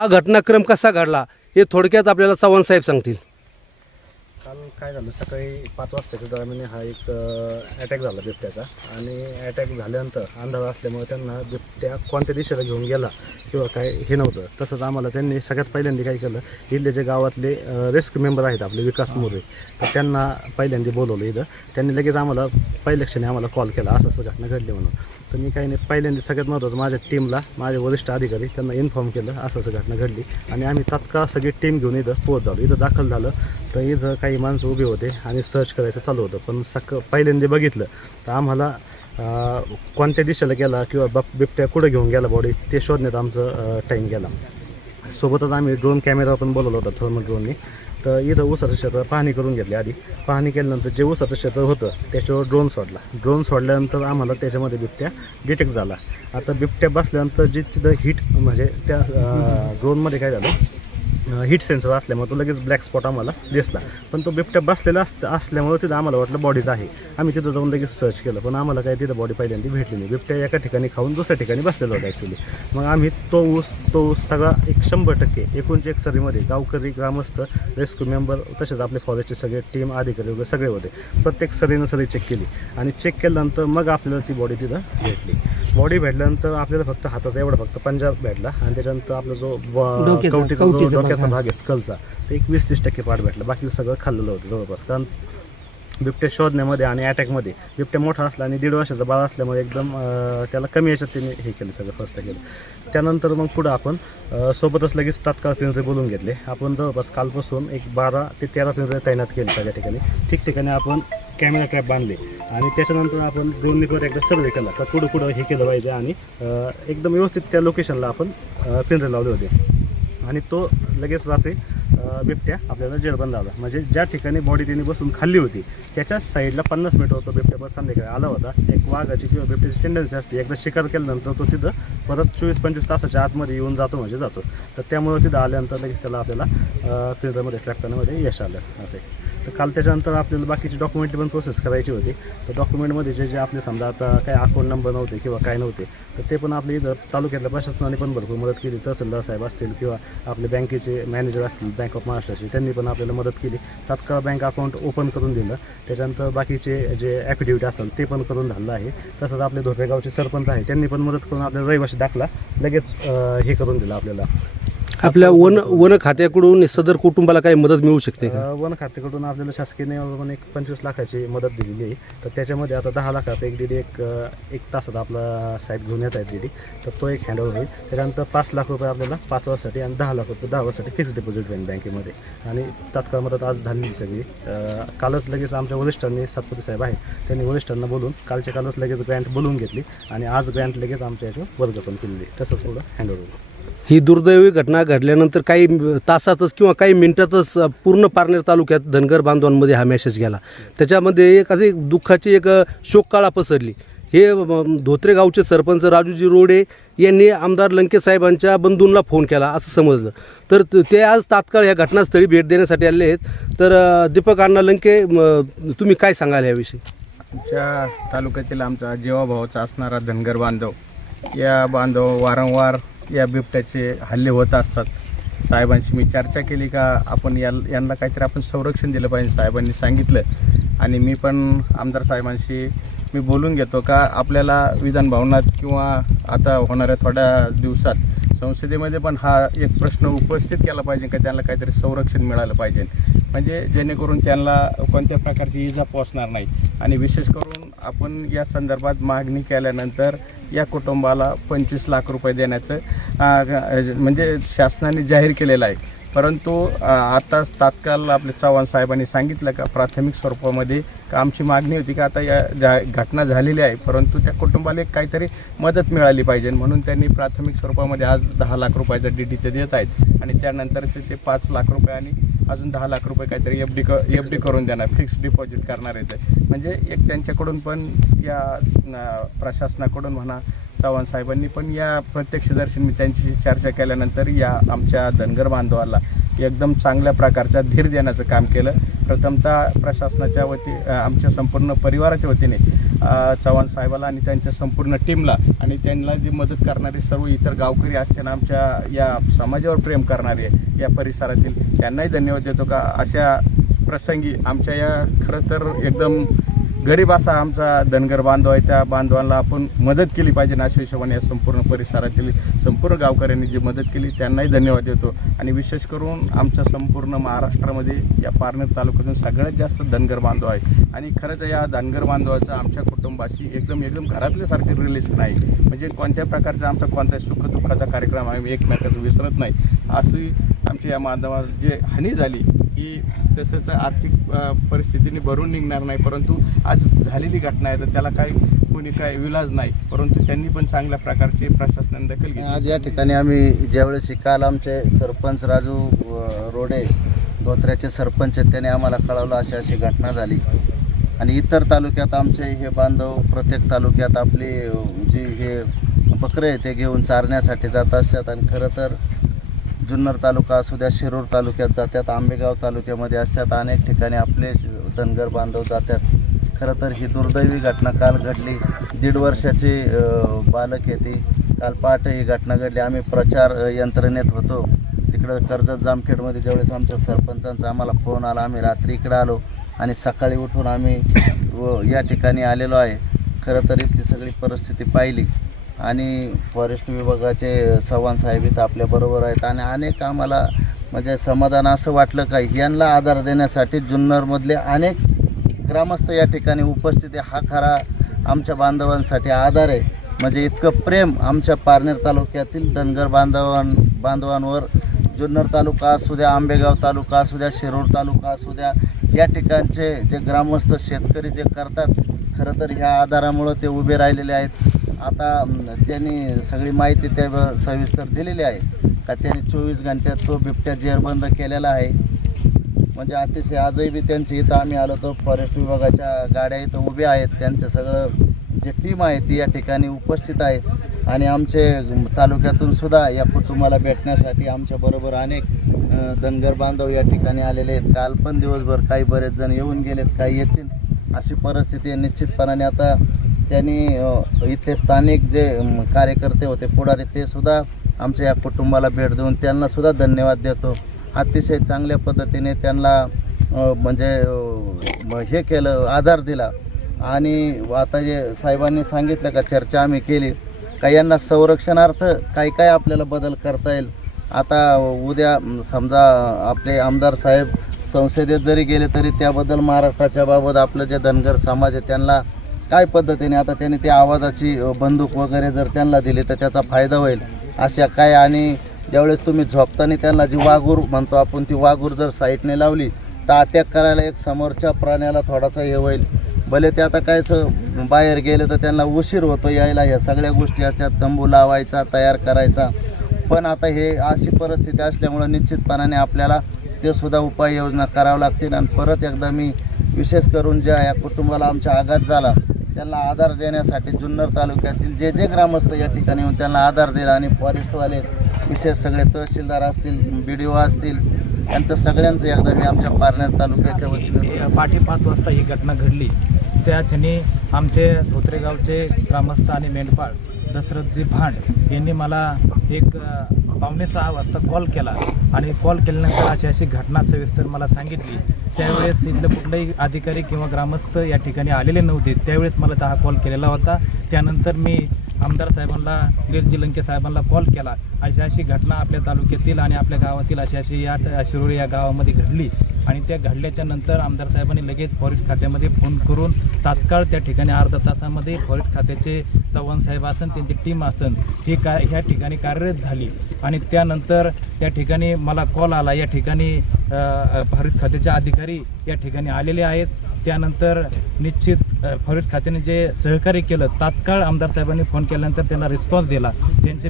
हा घटनाक्रम कसा घडला हे थोडक्यात आपल्याला चव्हाण साहेब सांगतील. काल काय झालं सकाळी पाच वाजताच्या दरम्यान हा एक अटॅक झाला बिबट्याचा. आणि अटॅक झाल्यानंतर अंधार असल्यामुळे त्यांना बिबट्या कोणत्या दिशेला घेऊन गेला किंवा काय हे नव्हतं. तसंच आम्हाला त्यांनी सगळ्यात पहिल्यांदा काय केलं इथले जे गावातले रेस्क्यू मेंबर आहेत आपले विकास मोरे तर त्यांना पहिल्यांदा बोलवलं इथं. त्यांनी लगेच आम्हाला पहिल्या क्षणी आम्हाला कॉल केला असं असं घटना घडली म्हणून. तर मी काही नाही पहिल्यांदा सगळ्यात महत्त्वाचं माझ्या टीमला माझे वरिष्ठ अधिकारी त्यांना इन्फॉर्म केलं असं असं घटना घडली. आणि आम्ही तात्काळ सगळी टीम घेऊन इथं पोहोच झालो इथं दाखल झालं तर इथं काही माणसं उभी होते आणि सर्च करायचं चालू होतं. पण सक पहिल्यांदा बघितलं तर आम्हाला कोणत्या दिशेला गेला किंवा बप बिबट्या कुठं घेऊन गेला बॉडी ते शोधण्यात आमचं टाईम गेला. सोबतच आम्ही ड्रोन कॅमेरा पण बोलवला होता थर्मल ड्रोनने तर इथं ऊसाचं क्षेत्र पाहणी करून घेतली आधी. पाहणी केल्यानंतर जे ऊसाचं क्षेत्र होतं त्याच्यावर ड्रोन सोडला. ड्रोन सोडल्यानंतर आम्हाला त्याच्यामध्ये बिबट्या डिटेक्ट झाला. आता बिबट्या बसल्यानंतर जी तिथं हिट म्हणजे त्या ड्रोनमध्ये काय झालं हिट सेन्सर असल्यामुळे तो लगेच ब्लॅक स्पॉट आम्हाला दिसला. पण तो बिबट्या बसलेला असत असल्यामुळे तिथं आम्हाला वाटलं बॉडीचा आहे. आम्ही तिथं जाऊन लगेच सर्च केलं पण आम्हाला काही तिथं बॉडी पहिल्यांदा भेटली नाही. बिबट्या एका ठिकाणी खाऊन दुसऱ्या ठिकाणी बसलेला होता ॲक्च्युली मग आम्ही तो ऊस तो ऊस सगळा एक शंभर टक्के एकोणच्या एक सरीमध्ये गावकरी ग्रामस्थ रेस्क्यू मेंबर तसेच आपले फॉरेस्टचे सगळे टीम अधिकारी वगैरे सगळे होते. प्रत्येक सरीनं सरी चेक केली आणि चेक केल्यानंतर मग आपल्याला ती बॉडी तिथं भेटली. बॉडी भेटल्यानंतर आपल्याला फक्त हाताचा एवढा फक्त पंजाब भेटला. आणि त्याच्यानंतर आपला जो कवटीचा डोक्याचा. भाग आहे स्कलचा ते एक वीस तीस टक्के पाठ भेटला. बाकी सगळं खाल्लेलं होतं जवळपास. कारण बिबट्या शोधण्यामध्ये आणि अटॅकमध्ये बिबट्या मोठा असला आणि दीड वर्षाचा बाळ असल्यामुळे एकदम त्याला कमी याच्यात त्याने हे केलं सगळं फर्स्ट केलं. त्यानंतर मग पुढं आपण सोबतच लगेच तात्काळ पिंजरे बोलून घेतले. आपण जवळपास कालपासून एक बारा ते तेरा पिंजरे तैनात केले त्या ठिकाणी. ठिकठिकाणी आपण कॅमेरा कॅप बांधले. आणि त्याच्यानंतर आपण ड्रोनने एकदा सर्वे केला. का कुठं कुठं हे केलं पाहिजे आणि एकदम व्यवस्थित त्या लोकेशनला आपण पिंजरे लावले होते. आणि तो लगेच रात्री बिबट्या आपल्याला जेरबंद आला म्हणजे ज्या ठिकाणी बॉडी त्यांनी बसून खाल्ली होती त्याच्याच साईडला पन्नास मीटर होतो बिबट्या बस संध्याकाळी आला होता. एक वाघाची किंवा बिबट्याची टेंडन्सी असते. एकदा शिकार केल्यानंतर तो तिथं परत चोवीस पंचवीस तासाच्या आतमध्ये येऊन जातो म्हणजे जातो. तर त्यामुळे तिथं आल्यानंतर लगेच त्याला आपल्याला फिल्डरमध्ये ट्रॅक यश आलं. असे तर काल त्याच्यानंतर आपल्याला बाकीचे डॉक्युमेंट पण प्रोसेस करायची होती. तर डॉक्युमेंटमध्ये जे जे आपले समजा आता काही अकाउंट नंबर नव्हते किंवा काय नव्हते तर ते पण आपले इथं तालुक्यातल्या प्रशासनाने पण भरपूर मदत केली. तहसीलदार साहेब असतील किंवा आपले बँकेचे मॅनेजर असतील बँक ऑफ महाराष्ट्राचे त्यांनी पण आपल्याला मदत केली. तात्काळ बँक अकाउंट ओपन करून दिलं. त्याच्यानंतर बाकीचे जे ॲफिडेविट असेल ते पण करून झालं आहे. तसंच आपले धोपेगावचे सरपंच आहे त्यांनी पण मदत करून आपल्याला रहिवाशी दाखला लगेच हे करून दिलं आपल्याला. आपल्या वन वन खात्याकडून सदर कुटुंबाला काही मदत मिळू शकते का? अ, वन खात्याकडून आपल्याला शासकीय नियमाप्रमाणे एक पंचवीस लाखाची मदत दिलेली आहे. तर त्याच्यामध्ये आता दहा लाखाचा एक डीडी एक अ, एक तासात आपला साईट घेऊन येत आहे डीडी तर तो एक हँडओव्हर होईल. त्याच्यानंतर पाच लाख रुपये आपल्याला पाच वर्षासाठी आणि दहा लाख रुपये दहा वर्षासाठी फिक्स डिपॉझिट होईल बँकेमध्ये आणि तात्काळ मदत आज झालेली सगळी. अ, कालच लगेच आमच्या वरिष्ठांनी सातपुते साहेब आहेत त्यांनी वरिष्ठांना बोलून कालच्या कालच लगेच ग्रँट बोलवून घेतली आणि आज ग्रँट लगेच आमच्या याच्यावर वर्ग पण केलेली तसंच पुढं हँडओव्हर होईल. ही दुर्दैवी घटना घडल्यानंतर काही तासातच किंवा काही मिनिटातच पूर्ण पारनेर तालुक्यात धनगर बांधवांमध्ये हा मेसेज गेला. त्याच्यामध्ये एक असे दुःखाची एक शोककाळा पसरली. हे धोत्रे गावचे सरपंच राजूजी रोडे यांनी आमदार लंके साहेबांच्या बंधूंना फोन केला असं समजलं. तर ते आज तात्काळ या घटनास्थळी भेट देण्यासाठी आले आहेत. तर दीपक अण्णा लंके तुम्ही काय सांगाल याविषयी? आमच्या तालुक्यातील आमचा जेवाभावाचा असणारा धनगर बांधव या बांधव वारंवार या बिबट्याचे हल्ले होत असतात. साहेबांशी मी चर्चा केली का आपण या यांना काहीतरी आपण संरक्षण दिलं पाहिजे साहेबांनी सांगितलं. आणि मी पण आमदार साहेबांशी मी बोलून घेतो का आपल्याला विधान भवनात किंवा आता होणाऱ्या थोड्या दिवसात संसदेमध्ये पण हा एक प्रश्न उपस्थित केला पाहिजे का त्यांना काहीतरी संरक्षण मिळालं पाहिजे. म्हणजे जेणेकरून त्यांना कोणत्या प्रकारची इजा पोचणार नाही. आणि विशेष करून आपण या संदर्भात मागणी केल्यानंतर या कुटुंबाला पंचवीस लाख रुपये देण्याचं म्हणजे शासनाने जाहीर केलेलं आहे. परंतु आता तात्काळ आपले चव्हाण साहेबांनी सांगितलं का प्राथमिक स्वरूपामध्ये का आमची मागणी होती का आता या ज्या घटना झालेली आहे परंतु त्या कुटुंबाला एक काहीतरी मदत मिळाली पाहिजे म्हणून त्यांनी प्राथमिक स्वरूपामध्ये आज दहा लाख रुपयाचा डी डी ते देत आहेत. आणि त्यानंतरचे ते पाच लाख रुपये आणि अजून दहा लाख रुपये काहीतरी एफ डी क एफ डी करून देणार फिक्स डिपॉझिट करणार आहेत म्हणजे एक त्यांच्याकडून पण या प्रशासनाकडून म्हणा चव्हाण साहेबांनी पण या प्रत्यक्षदर्शी मी त्यांच्याशी चर्चा केल्यानंतर या आमच्या धनगर बांधवाला एकदम चांगल्या प्रकारचा धीर देण्याचं काम केलं. प्रथमतः प्रशासनाच्या वती आमच्या संपूर्ण परिवाराच्या वतीने चव्हाण साहेबाला आणि त्यांच्या संपूर्ण टीमला आणि त्यांना जी मदत करणारे सर्व इतर गावकरी असताना आमच्या या समाजावर प्रेम करणारे या परिसरातील त्यांनाही धन्यवाद देतो का? अशा प्रसंगी आमच्या या खरं तर एकदम गरीब असा आमचा धनगर बांधव आहे त्या बांधवांना आपण मदत केली पाहिजे ना अशा हिशोबाने या संपूर्ण परिसरातील संपूर्ण गावकऱ्यांनी जी मदत केली त्यांनाही धन्यवाद देतो. आणि विशेष करून आमच्या संपूर्ण महाराष्ट्रामध्ये या पारनेर तालुक्यातून सगळ्यात जास्त धनगर बांधव आहे. आणि खरंच या धनगर बांधवाचं आमच्या कुटुंबाशी एकदम एकदम घरातल्यासारखे रिलेशन आहे म्हणजे कोणत्या प्रकारचा आमचा कोणत्या सुखदुःखाचा कार्यक्रम आम्ही एकमेकाचं विसरत नाही. अशी आमच्या या बांधवाला जे हानी झाली की तसंच आर्थिक परिस्थितीने भरून निघणार नाही. परंतु आज झालेली घटना आहे तर त्याला काही कोणी काय विलाज नाही. परंतु त्यांनी पण चांगल्या प्रकारची प्रशासनाने दखल घेतली. आज या ठिकाणी आम्ही ज्यावेळेस काल आमचे सरपंच राजू रोडे धोत्र्याचे सरपंच आहेत त्याने आम्हाला कळवलं अशी अशी घटना झाली. आणि इतर तालुक्यात आमचे हे बांधव प्रत्येक तालुक्यात आपली जी हे बकरे आहे ते घेऊन चारण्यासाठी जात असतात. आणि खरं तर जुन्नर तालुका असू द्या शिरूर तालुक्यात जातात आंबेगाव तालुक्यामध्ये असतात अनेक ठिकाणी आपले धनगर बांधव जातात. खरं तर ही दुर्दैवी घटना काल घडली. दीड वर्षाची बालक येते काल पहाटे ही घटना घडली. आम्ही प्रचार यंत्रणेत होतो. तिकडं कर्जत जामखेडमध्ये ज्यावेळेस आमच्या सरपंचांचा आम्हाला फोन आला आम्ही रात्री इकडं आलो आणि सकाळी उठून आम्ही व या ठिकाणी आलेलो आहे. खरं तर इथली सगळी परिस्थिती पाहिली. आणि फॉरेस्ट विभागाचे चव्हाण साहेब इथं आपल्याबरोबर आहेत. आणि अनेक आम्हाला म्हणजे समाधान असं वाटलं का यांना आधार देण्यासाठी जुन्नरमधले अनेक ग्रामस्थ या ठिकाणी उपस्थित आहे. हा खरा आमच्या बांधवांसाठी आधार आहे. म्हणजे इतकं प्रेम आमच्या पारनेर तालुक्यातील धनगर बांधवां बांधवांवर. जुन्नर तालुका असू द्या आंबेगाव तालुका असू द्या शिरूर तालुका असू द्या या ठिकाणचे जे ग्रामस्थ शेतकरी जे करतात खरं तर ह्या आधारामुळं ते उभे राहिलेले आहेत. आता त्यांनी सगळी माहिती त्या सविस्तर दिलेली आहे का त्यांनी चोवीस घंट्यात तो बिबट्या जेरबंद केलेला आहे. म्हणजे अतिशय आजही बी त्यांची इथं आम्ही आलो तर फॉरेस्ट विभागाच्या गाड्या इथं उभ्या आहेत त्यांचं सगळं जे टीम आहे ती या ठिकाणी उपस्थित आहे. आणि आमचे तालुक्यातून सुद्धा या कुटुंबाला भेटण्यासाठी आमच्याबरोबर अनेक धनगर बांधव या ठिकाणी आलेले आहेत. काल पण दिवसभर काही बरेच जण येऊन गेलेत काही येतील अशी परिस्थिती आहे निश्चितपणाने. आता त्यांनी इथले स्थानिक जे कार्यकर्ते होते पुढारी ते सुद्धा आमच्या या कुटुंबाला भेट देऊन त्यांना सुद्धा धन्यवाद देतो. अतिशय चांगल्या पद्धतीने त्यांना म्हणजे हे केलं आधार दिला. आणि आता जे साहेबांनी सांगितलं का चर्चा आम्ही केली का यांना संरक्षणार्थ काय काय आपल्याला बदल करता येईल? आता उद्या समजा आपले आमदार साहेब संसदेत जरी गेले तरी त्याबद्दल महाराष्ट्राच्या बाबत आपलं जे धनगर समाज आहे त्यांना काय पद्धतीने आता त्यांनी त्या आवाजाची बंदूक वगैरे जर त्यांना दिली तर त्याचा फायदा होईल? अशा काय आणि ज्यावेळेस तुम्ही झोपताना त्यांना जी वाघूर म्हणतो आपण ती वाघूर जर साईडने लावली तर अटॅक करायला एक समोरच्या प्राण्याला थोडासा हे होईल. भले ते आता काय बाहेर गेले तर त्यांना उशीर होतो यायला या सगळ्या गोष्टी अशा तंबू लावायचा तयार करायचा. पण आता हे अशी परिस्थिती असल्यामुळं निश्चितपणाने आपल्याला ते सुद्धा उपाययोजना करावं लागतील. आणि परत एकदा मी विशेष करून ज्या या कुटुंबाला आमच्या आघात झाला त्यांना आधार देण्यासाठी जुन्नर तालुक्यातील जे जे ग्रामस्थ या ठिकाणी येऊन त्यांना आधार दिला आणि फॉरेस्टवाले विशेष सगळे तहसीलदार असतील बी डी ओ असतील यांचं सगळ्यांचं एकदा मी आमच्या पारनेर तालुक्याच्या वतीने पाठी पाच वाजता ही घटना घडली. त्या क्षणी आमचे धोत्रेगावचे ग्रामस्थ आणि मेंढपाळ दशरथजी भांड यांनी मला एक पावणे सहा वाजता कॉल केला आणि कॉल केल्यानंतर अशी अशी घटना सविस्तर मला सांगितली. त्यावेळेस इथलं कुठलाही अधिकारी किंवा ग्रामस्थ या ठिकाणी आलेले नव्हते. त्यावेळेस मला हा कॉल केलेला होता. त्यानंतर मी आमदार साहेबांना गिरजी लंके साहेबांना कॉल केला. अशी अशी घटना आपल्या तालुक्यातील आणि आपल्या गावातील अशी अशी या शिरोळी या गावामध्ये घडली. आणि त्या घडल्याच्या नंतर आमदार साहेबांनी लगेच फॉरेस्ट खात्यामध्ये फोन करून तात्काळ त्या ठिकाणी अर्धा तासामध्ये फॉरेस्ट खात्याचे चव्हाण साहेब असन त्यांची टीम असन ही का ह्या ठिकाणी कार्यरत झाली. आणि त्यानंतर त्या ठिकाणी मला कॉल आला. या ठिकाणी फॉरेस्ट खात्याचे अधिकारी या ठिकाणी आलेले आहेत. त्यानंतर निश्चित फॉरेस्ट खात्याने जे सहकार्य केलं तात्काळ आमदार साहेबांनी फोन केल्यानंतर त्यांना रिस्पॉन्स दिला. त्यांचे